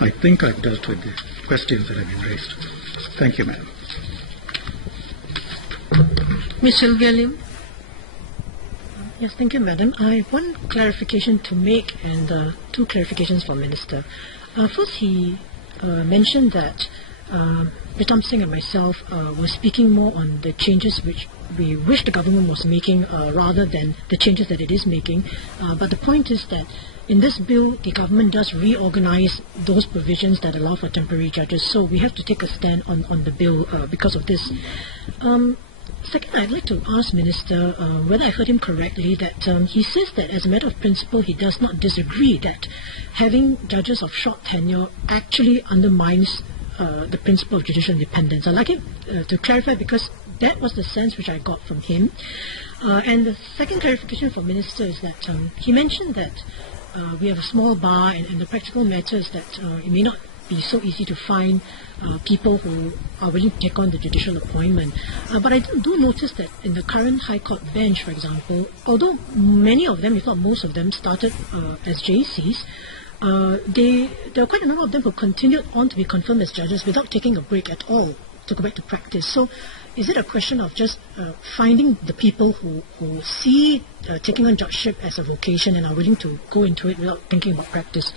I think I've dealt with the questions that have been raised. Thank you, Madam. Ms. Sylvia Lim. Yes, thank you, Madam. I have one clarification to make and two clarifications for Minister. First, he mentioned that Pritam Singh and myself were speaking more on the changes which we wish the government was making rather than the changes that it is making. But the point is that in this bill, the government does reorganize those provisions that allow for temporary judges. So we have to take a stand on the bill because of this. Second, I'd like to ask Minister whether I heard him correctly that he says that as a matter of principle, he does not disagree that having judges of short tenure actually undermines the principle of judicial independence. I'd like him to clarify because that was the sense which I got from him. And the second clarification for Minister is that he mentioned that we have a small bar and the practical matter is that it may not be so easy to find people who are willing to take on the judicial appointment. But I do notice that in the current High Court bench, for example, although many of them, if not most of them, started as JCs, there are quite a number of them who continued on to be confirmed as judges without taking a break at all to go back to practice. So is it a question of just finding the people who see taking on judgeship as a vocation and are willing to go into it without thinking about practice?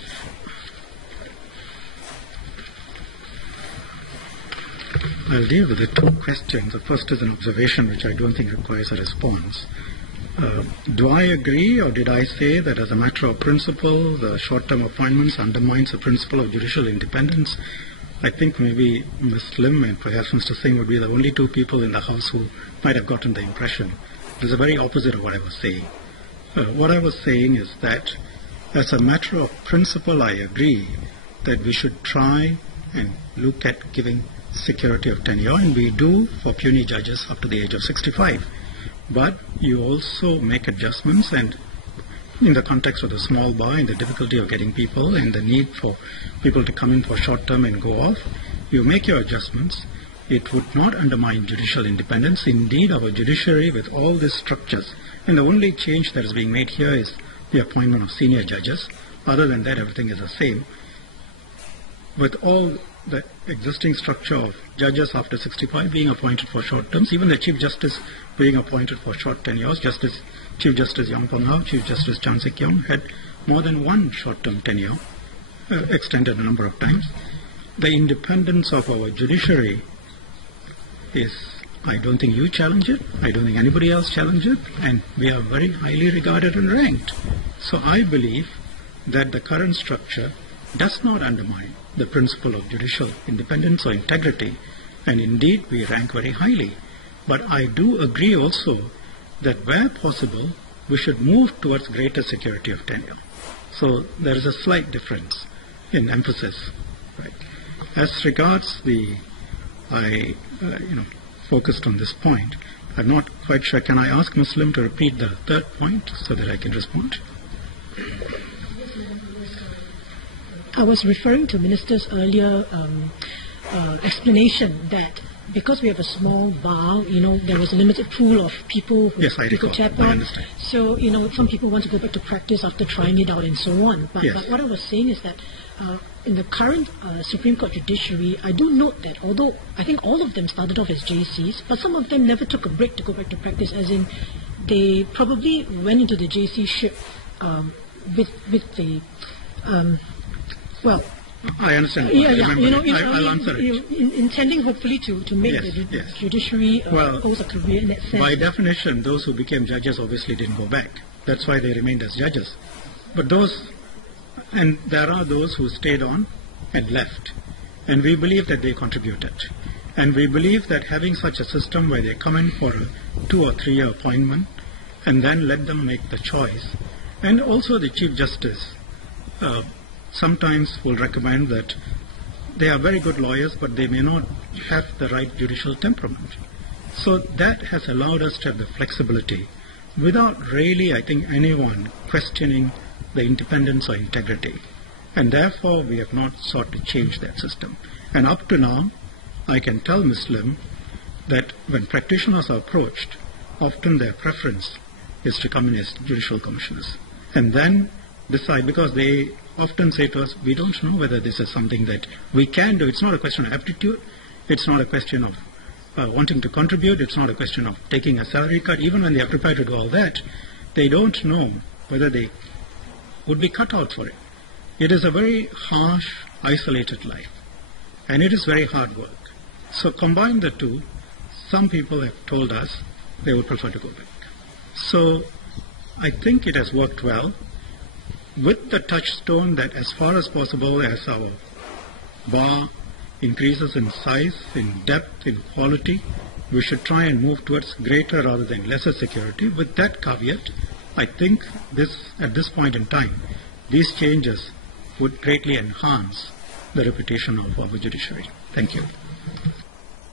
I'll deal with the two questions. The first is an observation which I don't think requires a response. Do I agree, or did I say that as a matter of principle, the short-term appointments undermines the principle of judicial independence? I think maybe Ms. Lim and perhaps Mr. Singh would be the only two people in the House who might have gotten the impression. It is the very opposite of what I was saying. What I was saying is that as a matter of principle, I agree that we should try and look at giving security of tenure, and we do for puisne judges up to the age of 65. But you also make adjustments, and in the context of the small bar and the difficulty of getting people and the need for people to come in for short term and go off, you make your adjustments. It would not undermine judicial independence. Indeed, our judiciary with all these structures, and the only change that is being made here is the appointment of senior judges. Other than that, everything is the same. With all the existing structure of judges after 65 being appointed for short terms, even the Chief Justice being appointed for short tenures, Chief Justice Yong Pong Lau, Chief Justice Chan Sik Yong had more than one short-term tenure, extended a number of times. The independence of our judiciary is, I don't think you challenge it, I don't think anybody else challenges it, and we are very highly regarded and ranked. So I believe that the current structure does not undermine the principle of judicial independence or integrity, and indeed we rank very highly. But I do agree also that where possible, we should move towards greater security of tenure. So there is a slight difference in emphasis. Right? As regards I focused on this point. I'm not quite sure. Can I ask Ms. Lim to repeat the third point so that I can respond? I was referring to Minister's earlier explanation that because we have a small bar, there was a limited pool of people who could tap on. So, some people want to go back to practice after trying it out and so on. But what I was saying is that in the current Supreme Court judiciary, I do note that although I think all of them started off as JCs, but some of them never took a break to go back to practice, as in they probably went into the JC ship with the... I understand. I'll answer it. Intending hopefully to make the judiciary pose a career in that sense. By definition, those who became judges obviously didn't go back. That's why they remained as judges. But there are those who stayed on and left. And we believe that they contributed. And we believe that having such a system where they come in for a 2 or 3 year appointment and then let them make the choice. And also the Chief Justice sometimes will recommend that they are very good lawyers, but they may not have the right judicial temperament. So that has allowed us to have the flexibility without really, I think, anyone questioning the independence or integrity. And therefore, we have not sought to change that system. And up to now, I can tell Ms. Lim that when practitioners are approached, often their preference is to come in as judicial commissioners and then decide, because they often say to us, we don't know whether this is something that we can do. It's not a question of aptitude. It's not a question of wanting to contribute. It's not a question of taking a salary cut. Even when they are prepared to do all that, they don't know whether they would be cut out for it. It is a very harsh, isolated life. And it is very hard work. So combine the two, some people have told us they would prefer to go back. So I think it has worked well, with the touchstone that as far as possible, as our bar increases in size, in depth, in quality, we should try and move towards greater rather than lesser security. With that caveat, I think at this point in time, these changes would greatly enhance the reputation of our judiciary. Thank you.